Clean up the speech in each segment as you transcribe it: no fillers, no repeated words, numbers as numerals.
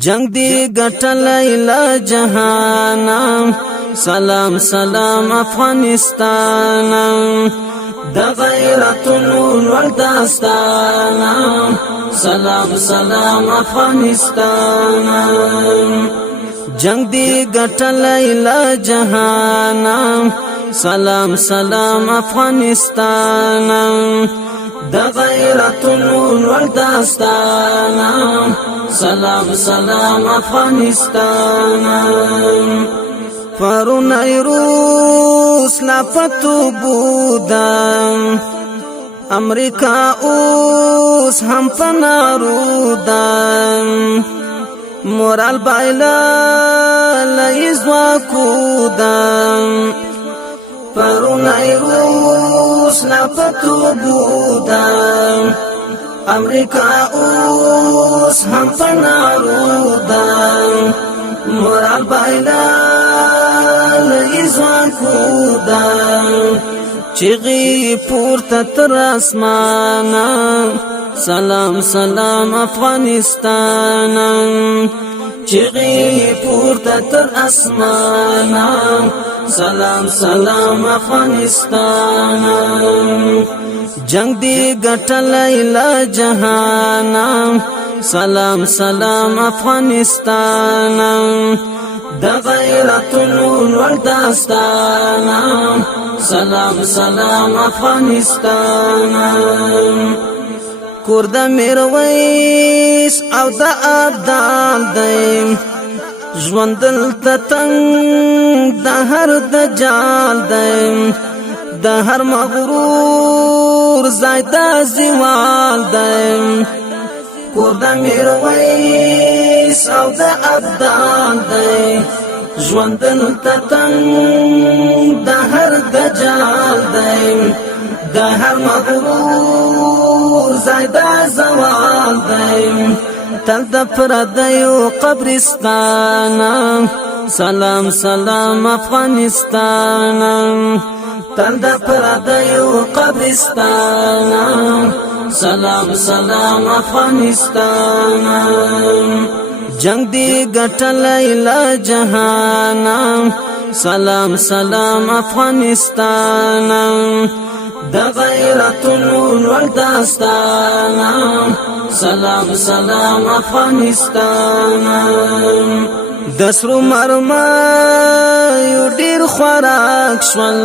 جنگ دی گټلای لا جهانا سلام سلام افغانستان د غیرتونو ور داستانا سلام سلام افغانستان جنگ دی گټلای لا جهانا سلام سلام افغانستان د غیرتونو ور داستانا سلام سلام افغانستان پرون ایروس لا پتو بودم امریکا اوس هم پنارودم مورال بایلا لایزوا کودم پرون ایروس لا پتو بودم امریکا اوس هم پنارودم مورال بایلا لایزوا کودم چغی پورته تر اسمانا سلام سلام افغانستان چغی پورته تر اسمانا سلام سلام افغانستان جنگ دی گټلای لا جهانا سلام سلام افغانستان د غیرتونو ور داستانا سلام سلام افغانستان کور د میرویس او د ابدال دی ژوند دلته تنگ د هر دجال دی د هر مغرور ځای د زوال دی کور د میرویس او د ابدال دی ژوند دلته تنگ د هر دجال دی د هر مغرور ځای د زوال دی تل د پردیو قبرستان سلام سلام افغانستان تل د پردیو قبرستان سلام سلام افغانستان جنگ دی گټلای لا جهانا سلام سلام افغانستان د غیرتونو ور داستانا سلام سلام افغانستان د سرو مرمایو ډیر خوراک شول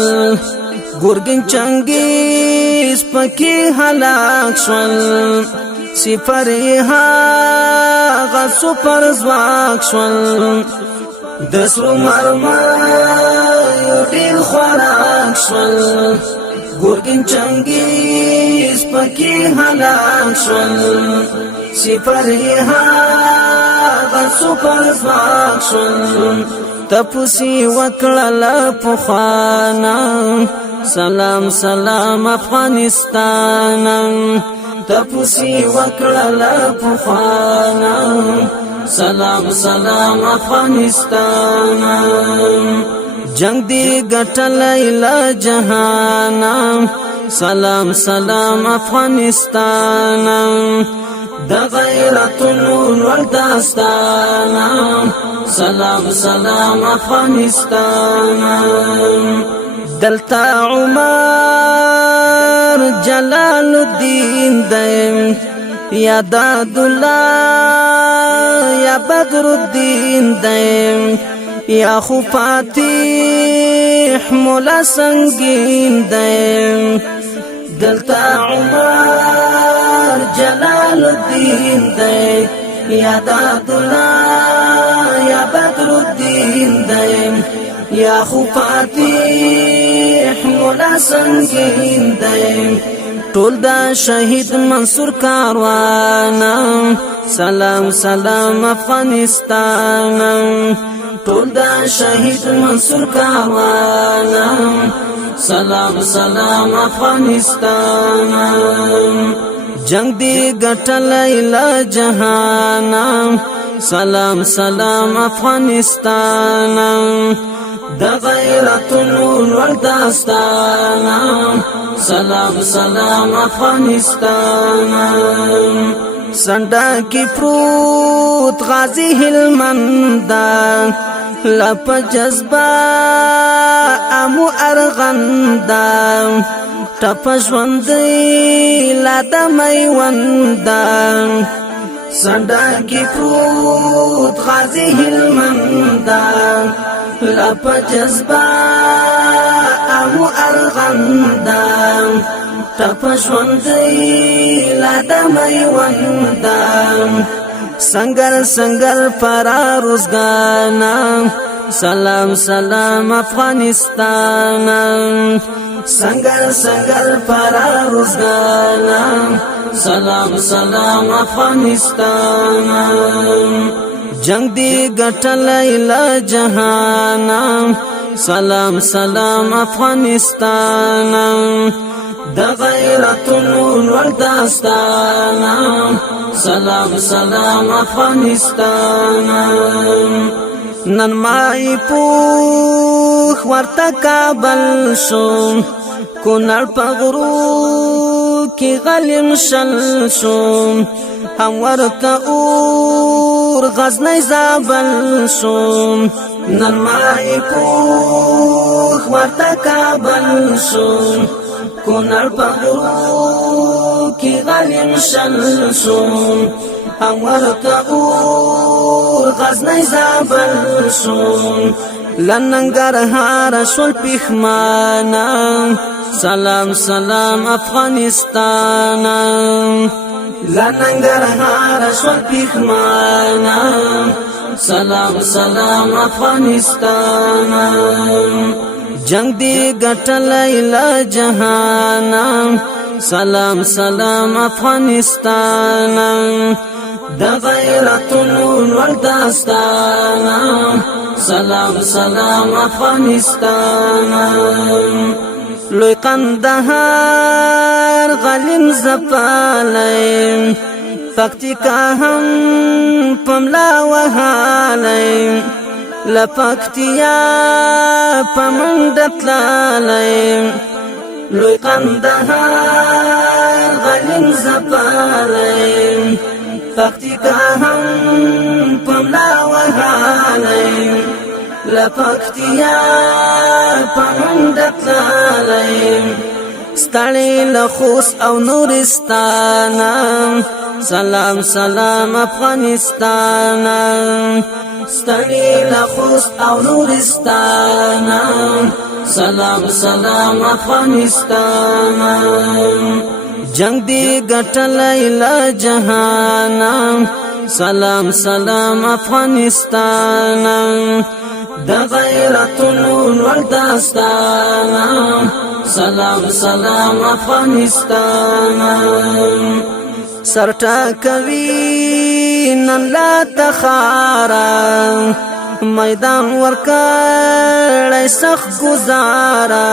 ګورګین چنګیز پکې هلاک شول سپری هغه سپر ځواک شول د سرو مرمایو ډیر خوراک شول ګورګین چنګیز پکې هلاک شول سپری هغه سپر ځواک شول تپوسی وکړل پخوانا سلام سلام افغانستان تپوسی وکړل پخوانا سلام سلام افغانستان جنگ دی گټلای لا جهانا سلام سلام افغانستان د غیرتونو ور داستانا سلام سلام افغانستان دلتا عمر جلال الدین دیم یا داد الله یا بدر الدین دیم یا خو فاتح مولا سنگین دیم دلتا عمر جلال الدین دیم یا داد الله یا بدر الدین دیم یا خو فاتح مولا سنگین دیم ټول دا شهید منصور کاروان سلام سلام افغانستان ټول دا شهید منصور کاروان سلام سلام افغانستان جنگ دی گټلای لا جهانا سلام سلام افغانستان د غیرتونو ور داستانا سلام سلام افغانستان سنډا کی پروت غازی هلمندا لپ جذبا امو ارغندا ټپ ژوندۍ لا د میوندا سنډا کی پروت غازی هلمندا لپ جذبا امو ارغندا ټپ ژوندۍ لا د میوندا سنگر سنگر پرا روزګانا سلام سلام افغانستان سنگر سنگر پرا روزګانا سلام سلام افغانستان جنگ دی ګټلای لا جهان سلام سلام افغانستان د غیرتونو ور داستان سلام سلام افغانستان نن مای پوخ ورته کابل شو کونړ پغرو کی غلیم شل شو هم ورته اور غزنی زابل شو نن مای پوخ ورته کابل شو کونړ پغرو کی غلیم شل شو هم ورته اور غزنی زابل شو لننګرهار شول پښمانا سلام سلام افغانستان لننګرهار شول پښمانا سلام سلام افغانستان جنگ دی ګټلای لا جهان سلام سلام افغانستان د غیرتونو ور داستان سلام سلام افغانستان لوی قندهار غلیم زپالیم پکتیکا هم پملا وهالیم لپکتیا پمندتلالیم لوی قندهار غلیم زپالیم پکتیکا هم پملا وهالیم لپکتیا پمندتلالیم ستړی لخوس او نورستان سلام سلام افغانستان ستړی لخوس او نورستان سلام سلام افغانستان جنگ دی ګټلای لا جهان سلام سلام افغانستان د غیرتونو ور داستان سلام سلام افغانستان سرټاکوي نن لا تخارا میدان ورکړای سخت گزارا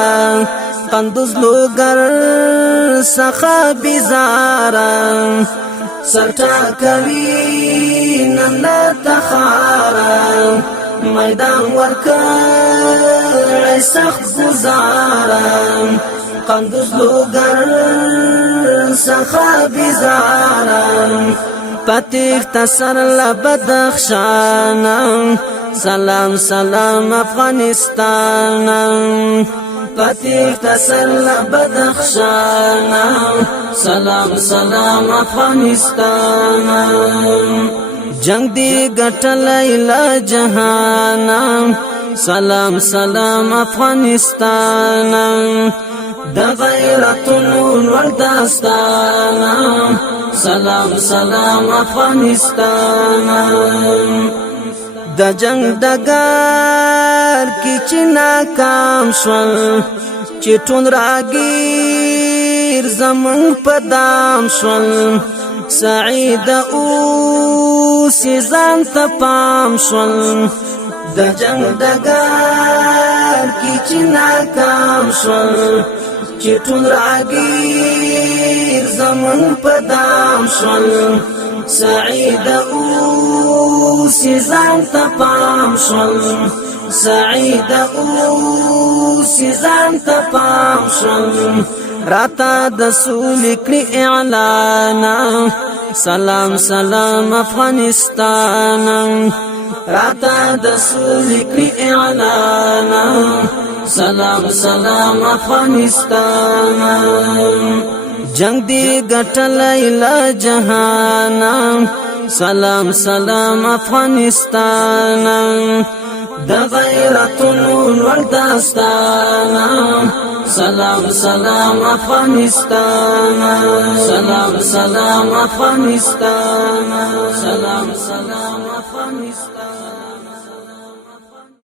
قندوز لوګر څخه بیزارا سرټاکوي نن لا تخارا میدان ورکړای سخت گزارا قندوز لوګر څخه بیزارا پتیخ تسر لبدخشان سلام سلام افغانستان پتیخ تسر لبدخشان سلام سلام افغانستان جنگ دی ګټلای لا جهان سلام سلام افغانستان د غیرتونو ور داستان سلام سلام افغانستان د جنگ دګار کی چې ناکام شول چې ټول راګیر زمون پدام شول سعید اوس ځان ته پام شول د جنگ دګار کی چې ناکام شول چې ټول راګیر زمون پدام شول سعید اوس ځان ته پام شول سعید اوس ځان ته پام شول راته د سولې کړي اعلان سلام سلام افغانستان راتا د سولې کړي اعلان سلام سلام افغانستان جنگ دی ګټلای لا جهان سلام سلام افغانستان د غیرتونو لوړ داستان سلام سلام افغانستان سلام سلام افغانستان سلام سلام